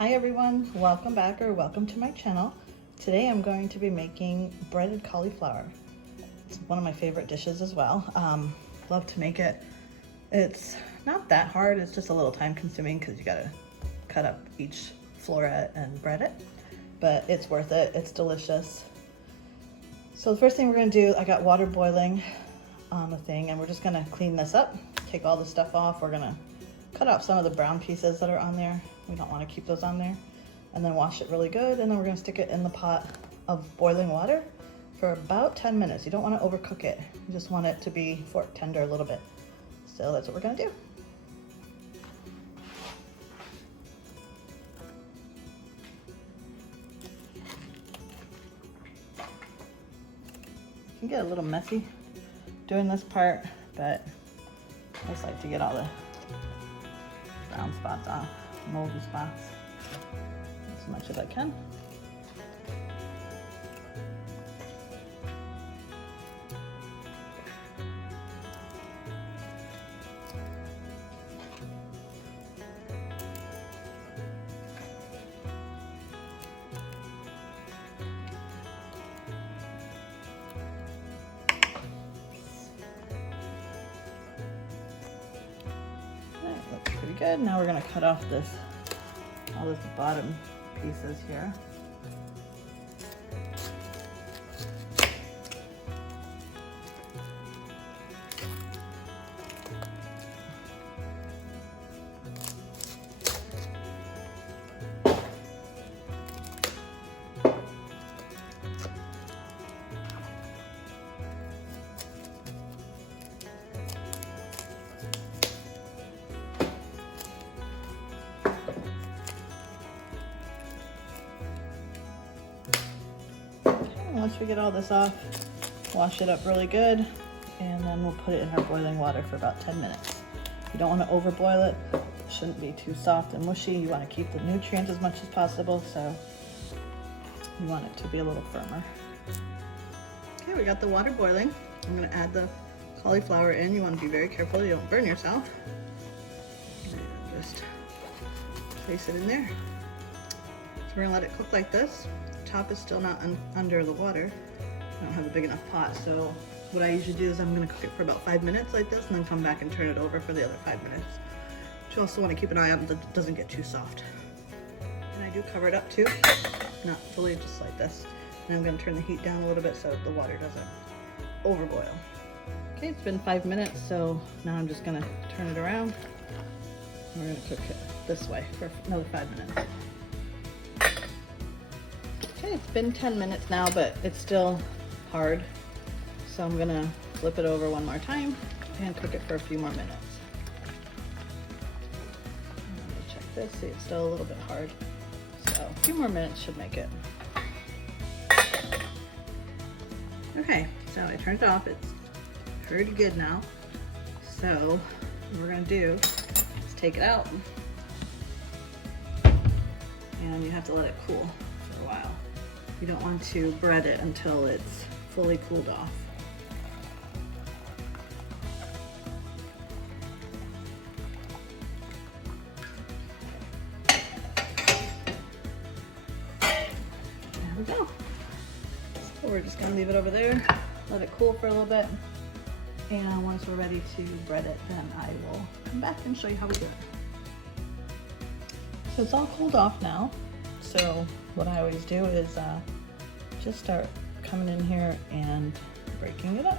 Hi everyone, welcome back or welcome to my channel. Today I'm going to be making breaded cauliflower. It's one of my favorite dishes as well. Love to make it. It's not that hard, it's just a little time consuming because you gotta cut up each floret and bread it, but it's worth it, it's delicious. So the first thing we're gonna do, I got water boiling on the thing and we're just gonna clean this up, take all the stuff off. We're gonna cut off some of the brown pieces that are on there. We don't want to keep those on there. And then wash it really good. And then we're going to stick it in the pot of boiling water for about 10 minutes. You don't want to overcook it. You just want it to be fork tender a little bit. So that's what we're going to do. It can get a little messy doing this part, but I just like to get all the brown spots off, moldy spots, as much as I can. Looks pretty good. Now we're going to cut off all those bottom pieces here. Once we get all this off, wash it up really good, and then we'll put it in our boiling water for about 10 minutes. You don't want to overboil it. It shouldn't be too soft and mushy. You want to keep the nutrients as much as possible, so you want it to be a little firmer. Okay, we got the water boiling. I'm going to add the cauliflower in. You want to be very careful you don't burn yourself. And just place it in there. So we're going to let it cook like this. Top is still not under the water. I don't have a big enough pot, so what I usually do is I'm going to cook it for about 5 minutes like this and then come back and turn it over for the other 5 minutes. But you also want to keep an eye on that it doesn't get too soft. And I do cover it up too, not fully, just like this. And I'm going to turn the heat down a little bit so the water doesn't overboil. Okay, it's been 5 minutes, so now I'm just going to turn it around. And we're going to cook it this way for another 5 minutes. Okay, it's been 10 minutes now, but it's still hard. So I'm gonna flip it over one more time and cook it for a few more minutes. Let me check this, see it's still a little bit hard. So a few more minutes should make it. Okay, so I turned it off, it's pretty good now. So what we're gonna do is take it out. And you have to let it cool for a while. You don't want to bread it until it's fully cooled off. There we go. So we're just gonna leave it over there, let it cool for a little bit, and once we're ready to bread it, then I will come back and show you how we do it. So it's all cooled off now. So what I always do is just start coming in here and breaking it up.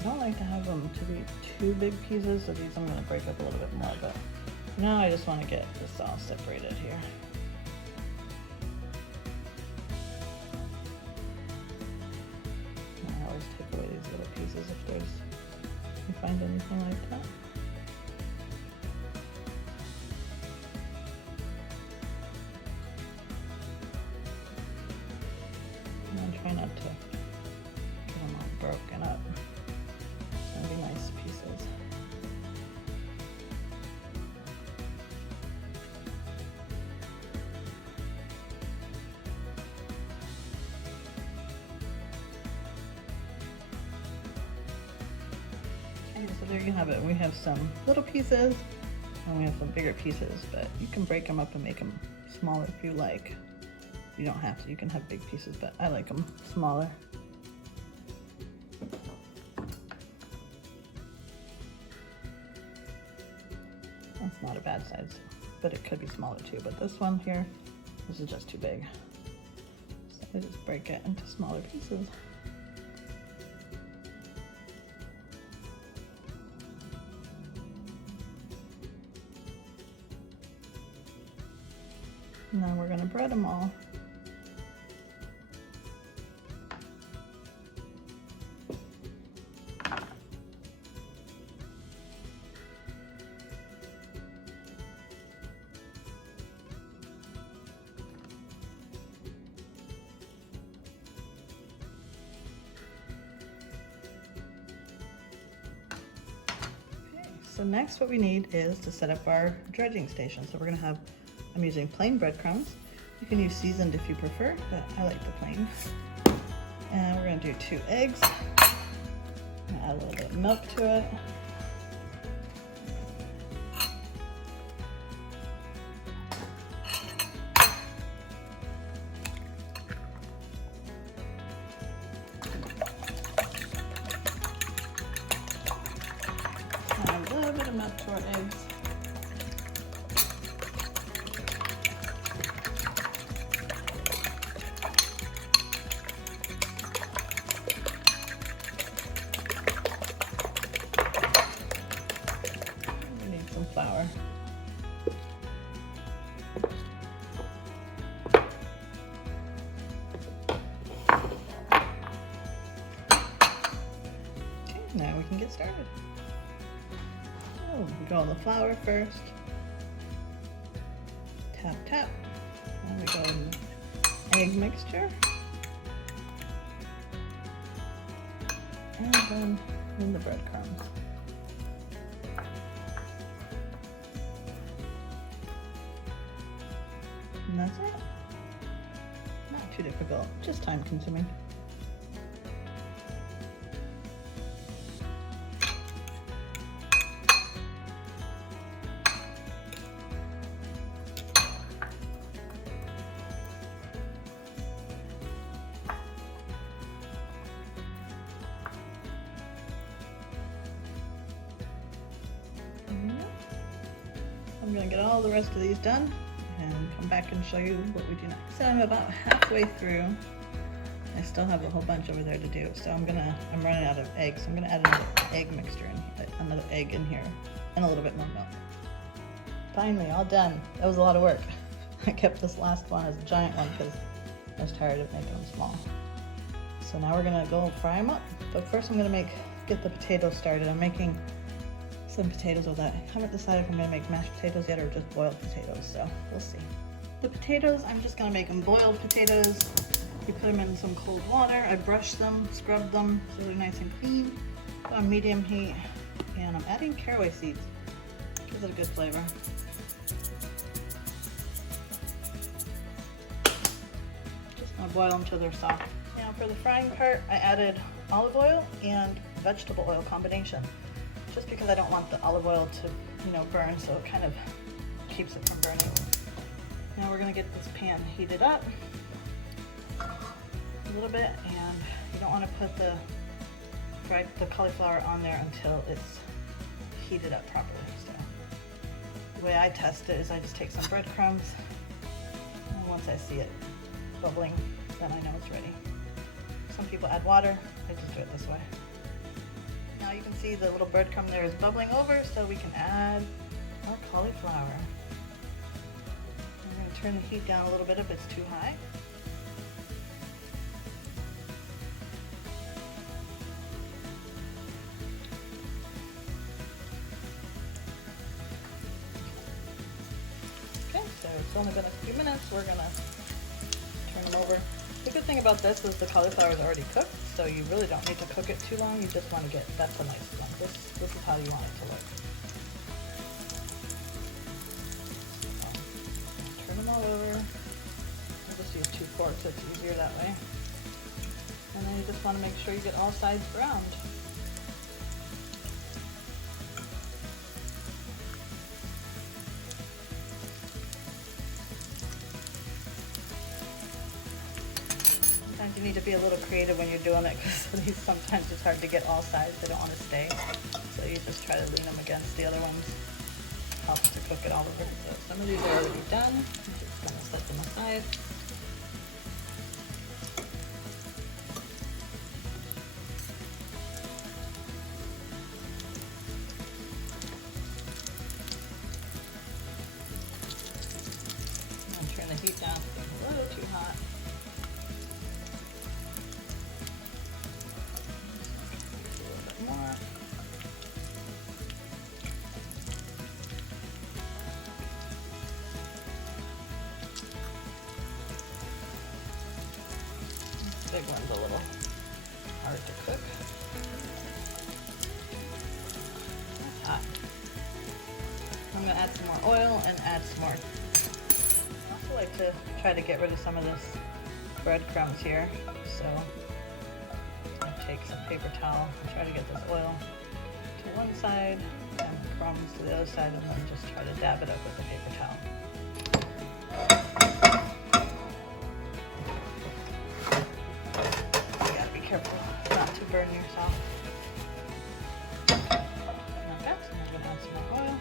I don't like to have them to be too big pieces, so these I'm going to break up a little bit more, but now I just want to get this all separated here. And I always take away these little pieces if you find anything like that. Try not to get them all broken up. It's gonna be nice pieces. Okay, so there you have it. We have some little pieces And we have some bigger pieces, but you can break them up and make them smaller if you like. You don't have to, you can have big pieces, but I like them smaller. That's not a bad size, but it could be smaller too. But this one here, this is just too big. So I just break it into smaller pieces. Now we're gonna bread them all. So next what we need is to set up our dredging station. So we're gonna have, I'm using plain breadcrumbs. You can use seasoned if you prefer, but I like the plain. And we're gonna do 2 eggs. Add a little bit of milk to it. Add a little bit of milk to our eggs. Flour. Okay, now we can get started. Oh, we go on the flour first. Tap, tap. Then we go in egg mixture. And then in the breadcrumbs. And that's it. Not too difficult, just time consuming. I'm gonna get all the rest of these done and come back and show you what we do next. So I'm about halfway through. I still have a whole bunch over there to do. So I'm running out of eggs. So I'm gonna add another egg mixture another egg in here, and a little bit more milk. Finally, all done. That was a lot of work. I kept this last one as a giant one because I was tired of making them small. So now we're gonna go fry them up. But first I'm gonna get the potatoes started. I'm making some potatoes with that. I haven't decided if I'm gonna make mashed potatoes yet or just boiled potatoes, so we'll see. The potatoes, I'm just gonna make them boiled potatoes. You put them in some cold water. I brush them, scrub them so they're nice and clean. Put on medium heat, and I'm adding caraway seeds. Gives it a good flavor. Just gonna boil them till they're soft. Now for the frying part, I added olive oil and vegetable oil combination. Just because I don't want the olive oil to, burn, so it kind of keeps it from burning. Now we're gonna get this pan heated up a little bit, and you don't want to put the cauliflower on there until it's heated up properly. So the way I test it is I just take some breadcrumbs, and once I see it bubbling, then I know it's ready. Some people add water, I just do it this way. Now you can see the little breadcrumb there is bubbling over, so we can add our cauliflower. I'm going to turn the heat down a little bit if it's too high. Okay, so it's only been a few minutes. We're going to turn them over. The good thing about this is the cauliflower is already cooked, so you really don't need to cook it too long. You just want to get, that's a nice one. This is how you want it to look. Turn them all over. I'll just use 2 forks, it's easier that way. And then you just want to make sure you get all sides browned. Sometimes you need to be a little creative when you're doing it because sometimes it's hard to get all sides. They don't want to stay. So you just try to lean them against the other ones. Helps to cook it all over. So some of these are already done. I'm just going to set them aside. I'm turning the heat down. It's a little too hot. More. This big one's a little hard to cook. That's hot. I'm going to add some more oil and add some more. I also like to try to get rid of some of this breadcrumbs here. So take some paper towel and try to get this oil to one side and crumbs to the other side, and then just try to dab it up with the paper towel. You gotta be careful not to burn yourself. Okay, so I'm gonna add some more oil.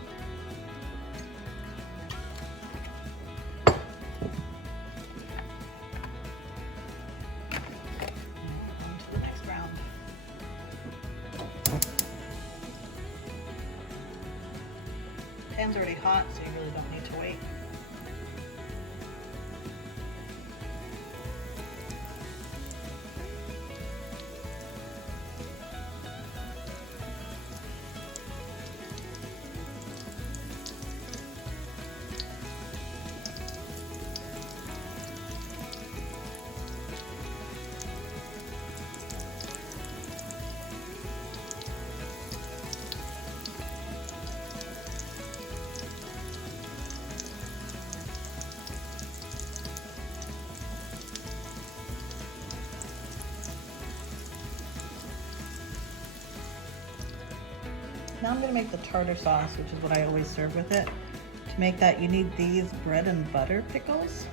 Pan's already hot, so you really don't need to wait. Now I'm going to make the tartar sauce, which is what I always serve with it. To make that, you need these bread and butter pickles.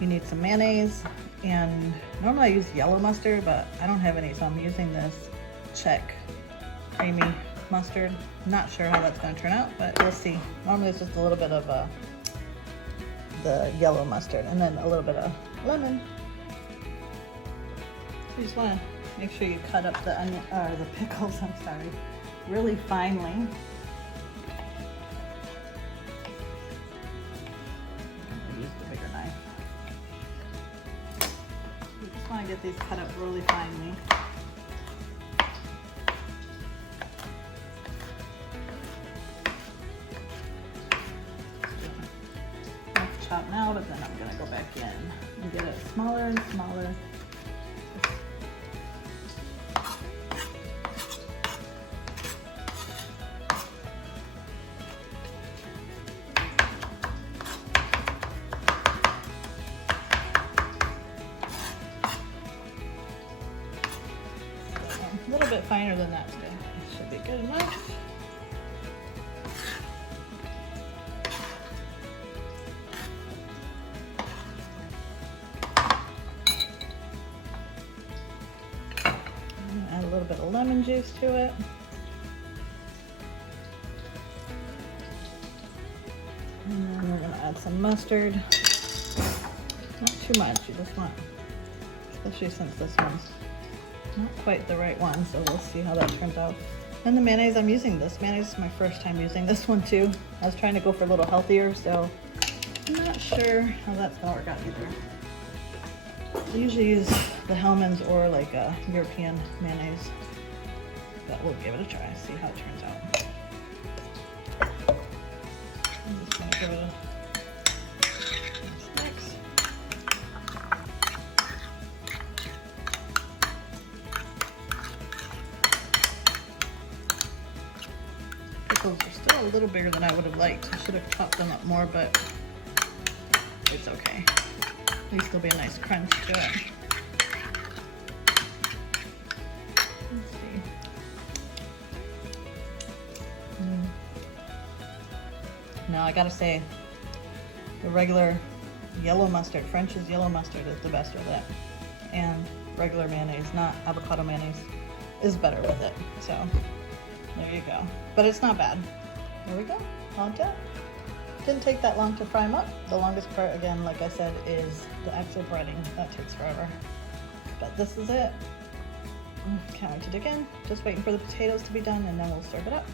You need some mayonnaise, and normally I use yellow mustard, but I don't have any, so I'm using this Czech creamy mustard. I'm not sure how that's going to turn out, but we'll see. Normally it's just a little bit of the yellow mustard, and then a little bit of lemon. So you just want to make sure you cut up the onion, or the pickles, I'm sorry, really finely. I'll use the bigger knife. You just want to get these cut up really finely. Let's chop now, but then I'm going to go back in and get it smaller and smaller. A little bit finer than that today. Should be good enough. Add a little bit of lemon juice to it. And then we're going to add some mustard. Not too much, you just want, especially since this one's not quite the right one, so we'll see how that turns out. And the mayonnaise, I'm using this. Mayonnaise is my first time using this one too. I was trying to go for a little healthier, so I'm not sure how that's gonna work out either. I usually use the Hellmann's or like a European mayonnaise, but we'll give it a try, see how it turns out. I'm just gonna give it a mix. Pickles are still a little bigger than I would have liked. I should have chopped them up more, but it's okay. At least there'll be a nice crunch to it. Let's see. Now I gotta say, the regular yellow mustard, French's yellow mustard, is the best with it. and regular mayonnaise, not avocado mayonnaise, is better with it. So there you go. But it's not bad. There we go, all done. Didn't take that long to fry them up. The longest part, again, like I said, is the actual breading. That takes forever. But this is it. Can't wait to dig in. Just waiting for the potatoes to be done and then we'll serve it up.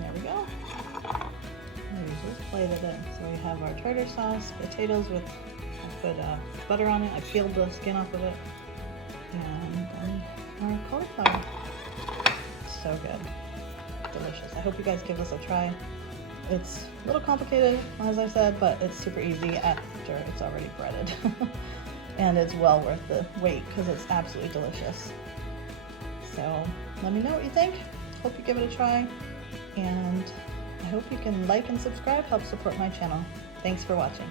There we go. Just plated it. So we have our tartar sauce, potatoes with, I put butter on it. I peeled the skin off of it, and our cauliflower. So good, delicious. I hope you guys give this a try. It's a little complicated, as I said, but it's super easy after it's already breaded, and it's well worth the wait because it's absolutely delicious. So let me know what you think. Hope you give it a try. And I hope you can like and subscribe, help support my channel. Thanks for watching.